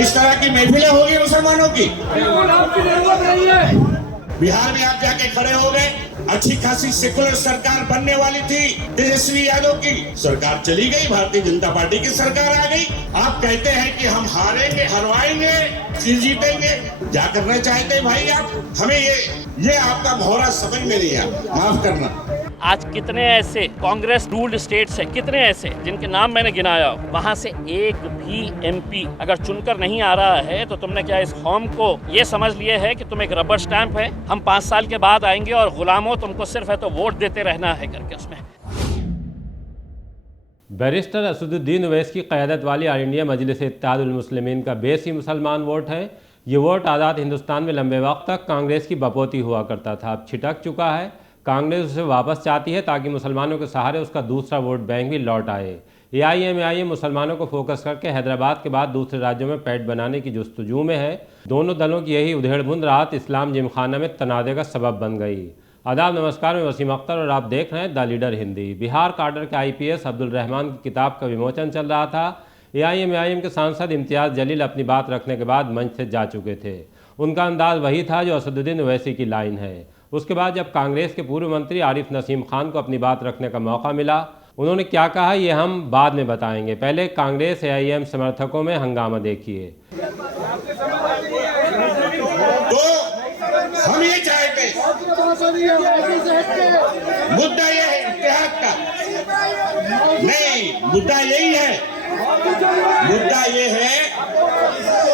इस तरह की महफिलें होगी मुसलमानों की। बिहार में आप जाके खड़े हो गए, अच्छी खासी सेकुलर सरकार बनने वाली थी, तेजस्वी यादव की सरकार चली गई, भारतीय जनता पार्टी की सरकार आ गई। आप कहते हैं कि हम हारेंगे, हरवाएंगे, फिर जीतेंगे। क्या करना चाहते हैं भाई आप? हमें ये आपका भौरा समझ में नहीं आया, माफ करना। आज कितने ऐसे कांग्रेस रूल्ड स्टेट्स हैं, कितने ऐसे जिनके नाम मैंने गिनाया, वहां से एक भी एमपी अगर चुनकर नहीं आ रहा है तो तुमने क्या इस कौम को ये समझ लिए है कि तुम एक रबर स्टैंप है, हम 5 साल के बाद आएंगे और गुलामों तुमको सिर्फ है तो वोट देते रहना है करके। उसमें बैरिस्टर असदुद्दीन ओवैसी की क़यादत वाली ऑल इंडिया मजलिस इत्तेहादुल मुस्लिमीन का बेस ही मुसलमान वोट है। ये वोट आज़ाद हिंदुस्तान में लंबे वक्त तक कांग्रेस की बपोती हुआ करता था, अब छिटक चुका है। कांग्रेस उसे वापस चाहती है ताकि मुसलमानों के सहारे उसका दूसरा वोट बैंक भी लौट आए। AIMAIM मुसलमानों को फोकस करके हैदराबाद के बाद दूसरे राज्यों में पैठ बनाने की जुस्तजू में है। दोनों दलों की यही उधेड़बुन रात इस्लाम जिमखाना में तनाज़े का सबब बन गई। आदाब, नमस्कार, मैं वसीम अख्तर और आप देख रहे हैं the leader Hindi. Bihar cadre के IPS अब्दुल रहमान की किताब का विमोचन चल रहा था। AIMAIM के सांसद इम्तियाज़ जलील अपनी बात रखने के बाद मंच से जा चुके थे। उनका अंदाज वही था जो असदुद्दीन ओवैसी की लाइन है। उसके बाद जब कांग्रेस के पूर्व मंत्री आरिफ नसीम खान को अपनी बात रखने का मौका मिला, उन्होंने क्या कहा ये हम बाद में बताएंगे। पहले कांग्रेस AIM समर्थकों में हंगामा देखिए। तो हम ये चाहते हैं, मुद्दा ये है इत्तेहाद का नहीं, मुद्दा यही है, मुद्दा ये है।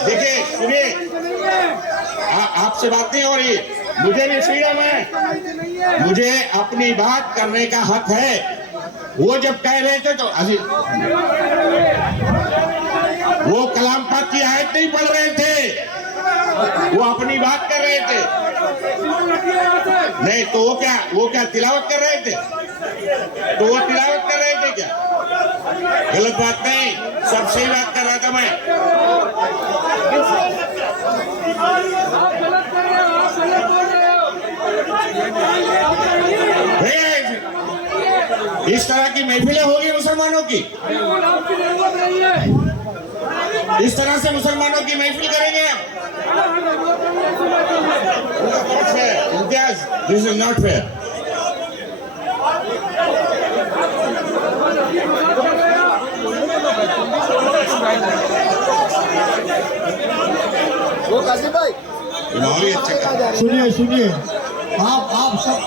देखिए, सुनिए, आपसे बात नहीं हो रही, मुझे भी फ्रीडम है, मुझे अपनी बात करने का हक है। वो जब कह रहे थे तो वो कलाम पाक की आयत नहीं पढ़ रहे थे, वो अपनी बात कर रहे थे। नहीं तो वो क्या तिलावत कर रहे थे? तो वो तिलावत कर रहे थे क्या? गलत बात नहीं, सब सही बात कर रहा था मैं। इस तरह की महफिलें होगी मुसलमानों की, इस तरह से मुसलमानों की महफिल करेंगे आप? Imtiaz, this is not fair. वो कासिम भाई, सुनिए, आप सब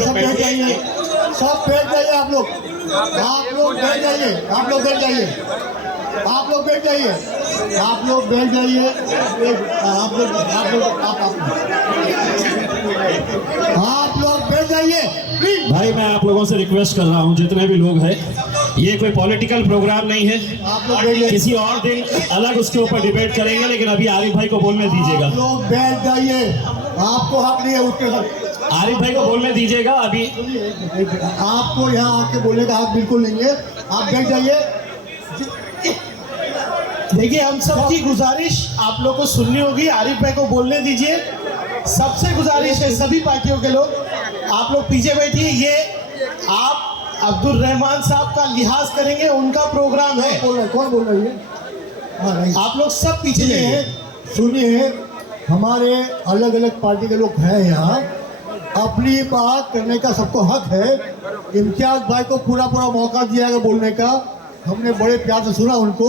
सब बैठ जाइए, आप लोग बैठ जाइए। भाई, मैं आप लोगों से रिक्वेस्ट कर रहा हूँ, जितने भी लोग हैं, ये कोई पॉलिटिकल प्रोग्राम नहीं है। आप लोग किसी और दिन अलग उसके ऊपर डिबेट करेंगे, लेकिन अभी आरिफ भाई को बोलने दीजिएगा। आप लोग बैठ जाइए, आपको हक नहीं है उठने का। आरिफ भाई को बोलने दीजिएगा। अभी आपको यहाँ आके बोलने का हक बिल्कुल नहीं है, आप बैठ जाइए। देखिए, हम सबकी गुजारिश आप लोग को सुननी होगी, आरिफ भाई को बोलने दीजिए। सबसे गुजारिश है सभी पार्टियों के लोग, आप लोग पीछे बैठिए। ये आप अब्दुल रहमान साहब का लिहाज करेंगे, उनका प्रोग्राम है। कौन बोल रही है? आप लोग सब पीछे जाइए। सुनिए, हमारे अलग अलग पार्टी के लोग हैं यहाँ, अपनी बात करने का सबको हक है। इम्तियाज भाई को पूरा मौका दिया गया बोलने का, हमने बड़े प्यार से सुना उनको,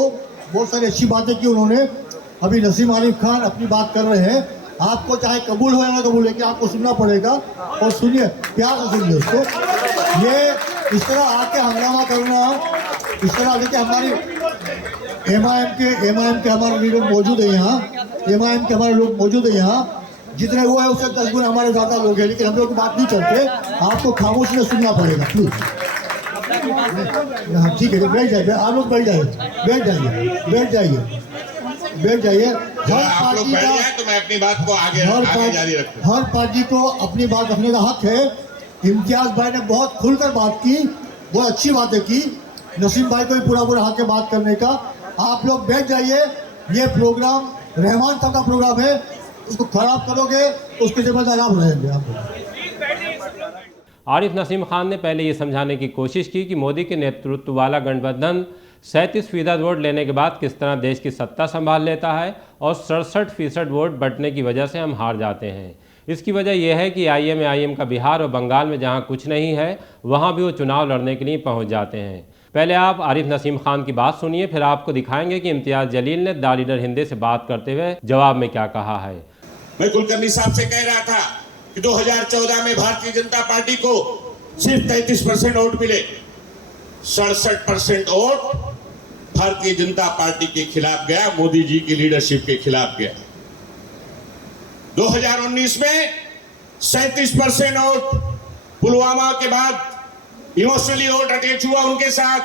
बहुत सारी अच्छी बातें की उन्होंने। अभी नसीम आरिफ खान अपनी बात कर रहे हैं, आपको चाहे कबूल हो या ना कबूल, लेकिन आपको सुनना पड़ेगा। और सुनिए, प्यार से सुनिए उसको। ये इस तरह आके हंगामा करना, इस तरह देखिए, हमारी MIM के हमारे लीडर मौजूद है यहाँ, MIM के हमारे लोग मौजूद है यहाँ, जितने वो है उससे 10 गुना हमारे ज़्यादा लोग हैं, लेकिन हम लोग की बात नहीं चलते, आपको खामोशी में सुनना पड़ेगा प्लीज। ठीक है, बैठ जाइए, आप लोग बैठ जाइए। आप लोग बैठ जाए तो मैं अपनी बात को आगे जारी रखूं। हर पार्टी को अपनी बात रखने का हक है। इम्तियाज भाई ने बहुत खुलकर बात की, बहुत अच्छी बातें की। नसीम भाई को भी पूरा हक है बात करने का। आप लोग बैठ जाइए, ये प्रोग्राम रहमान साहब का प्रोग्राम है, उसको खराब करोगे तो उसके जिम्मेदार आप रहेंगे। आप आरिफ नसीम खान ने पहले ये समझाने की कोशिश की कि मोदी के नेतृत्व वाला गठबंधन 37% वोट लेने के बाद किस तरह देश की सत्ता संभाल लेता है और 67% वोट बंटने की वजह से हम हार जाते हैं। इसकी वजह यह है कि IMAIM का बिहार और बंगाल में जहां कुछ नहीं है वहां भी वो चुनाव लड़ने के लिए पहुंच जाते हैं। पहले आप आरिफ नसीम खान की बात सुनिए, फिर आपको दिखाएंगे कि इम्तियाज जलील ने द लीडर हिंदी से बात करते हुए जवाब में क्या कहा है। मैं कुलकर्णी साहब से कह रहा था कि 2014 में भारतीय जनता पार्टी को सिर्फ 33% वोट मिले, 67% वोट भारतीय जनता पार्टी के खिलाफ गया, मोदी जी की लीडरशिप के खिलाफ गया। 2019 में 37% वोट पुलवामा के बाद इमोशनली वोट अटैच हुआ उनके साथ,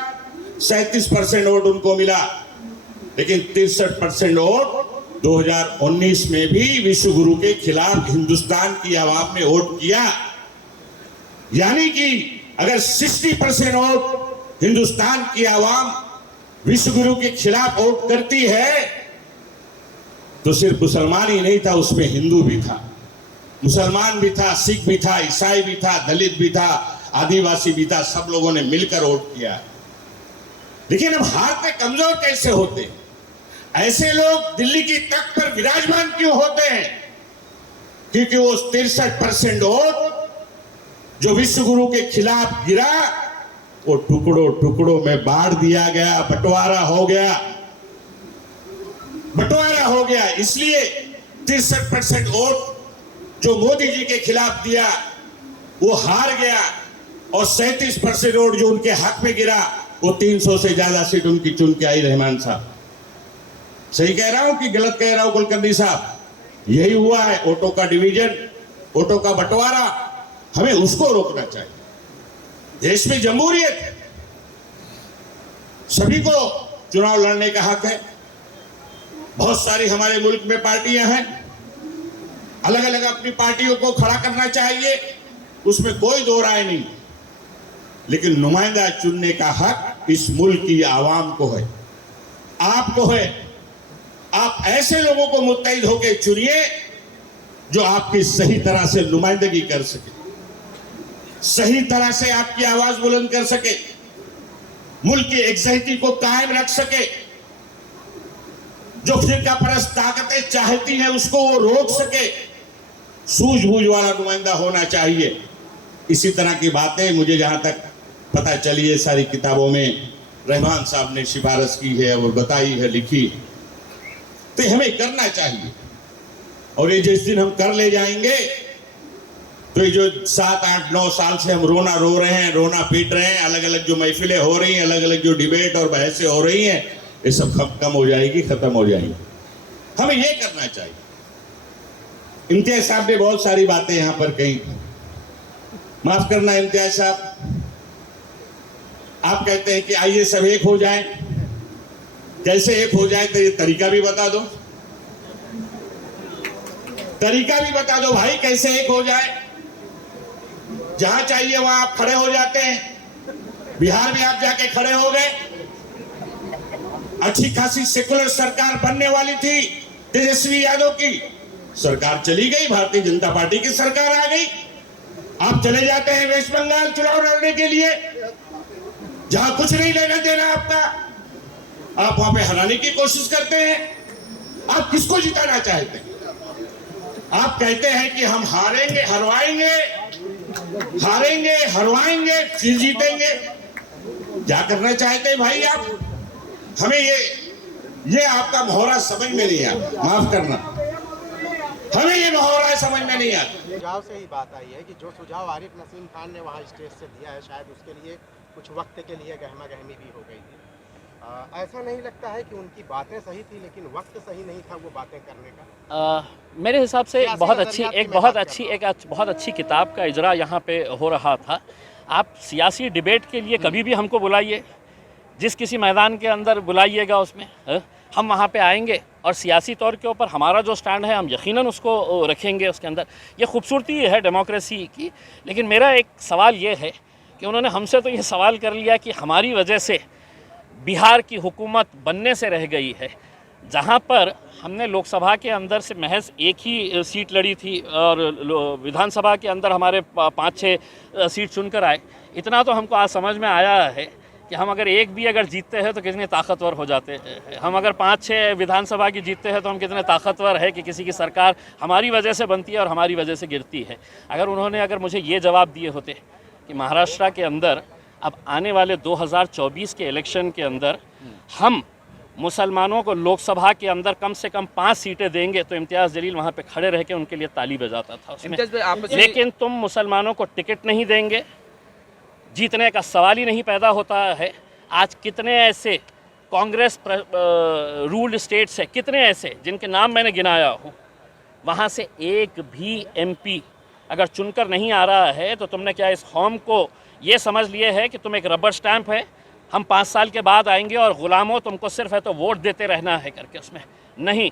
37% वोट उनको मिला, लेकिन 63% वोट 2019 में भी विश्व गुरु के खिलाफ हिंदुस्तान की आवाम ने वोट किया। यानी कि अगर 60% वोट हिंदुस्तान की आवाम विश्व गुरु के खिलाफ वोट करती है तो सिर्फ मुसलमान ही नहीं था, उसमें हिंदू भी था, मुसलमान भी था, सिख भी था, ईसाई भी था, दलित भी था, आदिवासी भी था, सब लोगों ने मिलकर वोट किया। लेकिन अब हारते कमजोर कैसे होते? ऐसे लोग दिल्ली की तख्त पर विराजमान क्यों होते हैं? क्योंकि वो 63% वोट जो विश्व गुरु के खिलाफ गिरा वो टुकड़ों टुकड़ों में बांट दिया गया, बंटवारा हो गया। इसलिए 63% वोट जो मोदी जी के खिलाफ दिया वो हार गया और 37% वोट जो उनके हक में गिरा वो 300 से ज्यादा सीट उनकी चुन के आई। रहमान साहब, सही कह रहा हूं कि गलत कह रहा हूं कुलकर्णी साहब? यही हुआ है। वोटों का डिवीजन, वोटों का बंटवारा, हमें उसको रोकना चाहिए। देश में जमहूरियत है, सभी को चुनाव लड़ने का हक है। बहुत सारी हमारे मुल्क में पार्टियां हैं, अलग अलग अपनी पार्टियों को खड़ा करना चाहिए, उसमें कोई दो राय नहीं, लेकिन नुमाइंदा चुनने का हक इस मुल्क की आवाम को है, आपको है। आप ऐसे लोगों को मुत्तहिद होकर चुनिए जो आपकी सही तरह से नुमाइंदगी कर सके, सही तरह से आपकी आवाज बुलंद कर सके, मुल्क की एग्जिक्यूटिव को कायम रख सके, जो फिरका परस्त ताकतें चाहती हैं उसको वो रोक सके। सूझबूझ वाला नुमाइंदा होना चाहिए। इसी तरह की बातें मुझे जहां तक पता चली है सारी किताबों में रहमान साहब ने सिफारिश की है और बताई है, लिखी, तो हमें करना चाहिए। और ये जिस दिन हम कर ले जाएंगे तो ये जो 7, 8, 9 साल से हम रोना रो रहे हैं, रोना पीट रहे हैं, अलग अलग जो महफिलें हो रही हैं, अलग अलग जो डिबेट और बहसें हो रही हैं, ये सब कम हो जाएगी, खत्म हो जाएगी। हमें ये करना चाहिए। इम्तियाज साहब ने बहुत सारी बातें यहां पर कही, माफ करना इम्तियाज साहब, आप कहते हैं कि आइए सब एक हो जाएं। कैसे एक हो जाए तो ये तरीका भी बता दो, तरीका भी बता दो भाई, कैसे एक हो जाए। जहां चाहिए वहां आप खड़े हो जाते हैं। बिहार में आप जाके खड़े हो गए, अच्छी खासी सेकुलर सरकार बनने वाली थी तेजस्वी यादव की, सरकार चली गई, भारतीय जनता पार्टी की सरकार आ गई। आप चले जाते हैं वेस्ट बंगाल चुनाव लड़ने के लिए, जहां कुछ नहीं लेना देना आपका, आप वहां पे हराने की कोशिश करते हैं। आप किसको जिताना चाहते हैं? आप कहते हैं कि हम हारेंगे, हरवाएंगे, फिर जीतेंगे। क्या करना चाहते हैं भाई आप? हमें ये आपका मुहावरा समझ में नहीं आता, माफ करना, हमें ये मुहावरा समझ में नहीं आता। सुझाव से ही बात आई है कि जो सुझाव आरिफ नसीम खान ने वहाँ स्टेज से दिया है, शायद उसके लिए कुछ वक्त के लिए गहमा गहमी भी हो गई थी। ऐसा नहीं लगता है कि उनकी बातें सही थी लेकिन वक्त सही नहीं था वो बातें करने का? मेरे हिसाब से एक बहुत अच्छी किताब का इजरा यहाँ पे हो रहा था। आप सियासी डिबेट के लिए कभी भी हमको बुलाइए, जिस किसी मैदान के अंदर बुलाइएगा उसमें हम वहाँ पे आएंगे और सियासी तौर के ऊपर हमारा जो स्टैंड है हम यकीनन उसको रखेंगे उसके अंदर। ये खूबसूरती है डेमोक्रेसी की। लेकिन मेरा एक सवाल ये है कि उन्होंने हमसे तो ये सवाल कर लिया कि हमारी वजह से बिहार की हुकूमत बनने से रह गई है, जहाँ पर हमने लोकसभा के अंदर से महज एक ही सीट लड़ी थी और विधानसभा के अंदर हमारे 5-6 सीट चुनकर आए। इतना तो हमको आज समझ में आया है कि हम अगर एक भी अगर जीतते हैं तो कितने ताकतवर हो जाते हैं। हम अगर 5-6 विधानसभा की जीतते हैं तो हम कितने ताकतवर है कि किसी की सरकार हमारी वजह से बनती है और हमारी वजह से गिरती है। अगर मुझे ये जवाब दिए होते कि महाराष्ट्र के अंदर अब आने वाले 2024 के इलेक्शन के अंदर हम मुसलमानों को लोकसभा के अंदर कम से कम 5 सीटें देंगे, तो इम्तियाज़ जलील वहाँ पे खड़े रह के उनके लिए ताली बजाता था उसमें। लेकिन तुम मुसलमानों को टिकट नहीं देंगे, जीतने का सवाल ही नहीं पैदा होता है। आज कितने ऐसे कांग्रेस रूल्ड स्टेट्स हैं, कितने ऐसे जिनके नाम मैंने गिनाया हूँ, वहाँ से एक भी MP अगर चुनकर नहीं आ रहा है तो तुमने क्या इस कौम को ये समझ लिए है कि तुम एक रबर स्टैंप है, हम 5 साल के बाद आएंगे और ग़ुलामों तुमको सिर्फ है तो वोट देते रहना है करके उसमें? नहीं,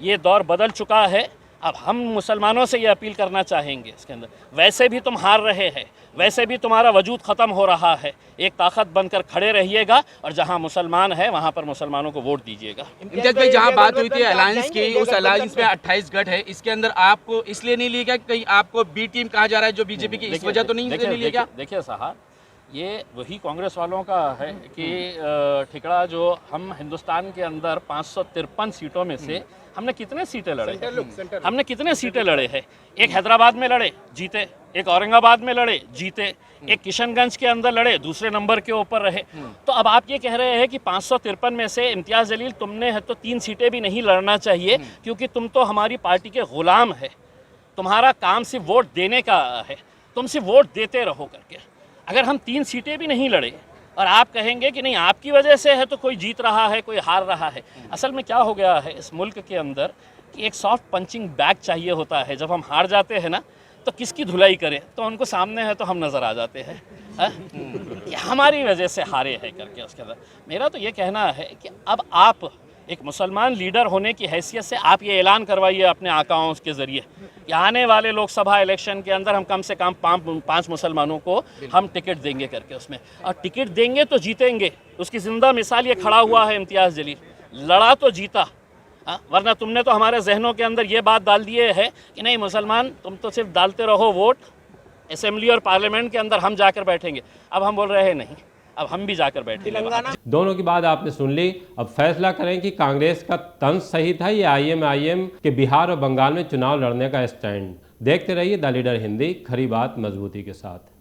ये दौर बदल चुका है। अब हम मुसलमानों से ये अपील करना चाहेंगे इसके अंदर, वैसे भी तुम हार रहे हैं, वैसे भी तुम्हारा वजूद ख़त्म हो रहा है, एक ताकत बनकर खड़े रहिएगा और जहां मुसलमान है वहां पर मुसलमानों को वोट दीजिएगा। इम्तियाज भाई, जहां बात हुई थी अलायंस की, उस अलायंस में 28 गठ है, इसके अंदर आपको इसलिए नहीं लिया गया कि कहीं आपको बी टीम कहा जा रहा है जो बीजेपी की, इस वजह तो नहीं लिया गया? देखिए साहब, ये वही कांग्रेस वालों का है कि ठिकरा जो हम हिंदुस्तान के अंदर 553 सीटों में से हमने कितने सीटें लड़े, हमने कितने सीटें लड़े हैं? एक हैदराबाद में लड़े, जीते, एक औरंगाबाद में लड़े, जीते, एक किशनगंज के अंदर लड़े, दूसरे नंबर के ऊपर रहे। तो अब आप ये कह रहे हैं कि 553 में से इम्तियाज़ जलील तुमने है तो 3 सीटें भी नहीं लड़ना चाहिए क्योंकि तुम तो हमारी पार्टी के ग़ुलाम है, तुम्हारा काम सिर्फ वोट देने का है, तुम सिर्फ वोट देते रहो करके। अगर हम 3 सीटें भी नहीं लड़े और आप कहेंगे कि नहीं आपकी वजह से है तो कोई जीत रहा है, कोई हार रहा है। असल में क्या हो गया है इस मुल्क के अंदर कि एक सॉफ्ट पंचिंग बैग चाहिए होता है। जब हम हार जाते हैं ना तो किसकी धुलाई करें, तो उनको सामने है तो हम नज़र आ जाते हैं कि हमारी वजह से हारे हैं करके। उसके अंदर मेरा तो ये कहना है कि अब आप एक मुसलमान लीडर होने की हैसियत से आप ये ऐलान करवाइए अपने आकाओं के ज़रिए कि आने वाले लोकसभा इलेक्शन के अंदर हम कम से कम 5 मुसलमानों को हम टिकट देंगे करके उसमें, और टिकट देंगे तो जीतेंगे। उसकी ज़िंदा मिसाल ये खड़ा हुआ है इम्तियाज़ जलील, लड़ा तो जीता, वरना तुमने तो हमारे जहनों के अंदर ये बात डाल दिए है कि नहीं मुसलमान तुम तो सिर्फ डालते रहो वोट, असेंबली और पार्लियामेंट के अंदर हम जाकर बैठेंगे। अब हम बोल रहे हैं नहीं, अब हम भी जाकर बैठेंगे। दोनों की बात आपने सुन ली, अब फैसला करें कि कांग्रेस का तंज सही था या IMIM के बिहार और बंगाल में चुनाव लड़ने का स्टैंड। देखते रहिए द लीडर हिंदी, खरी बात मजबूती के साथ।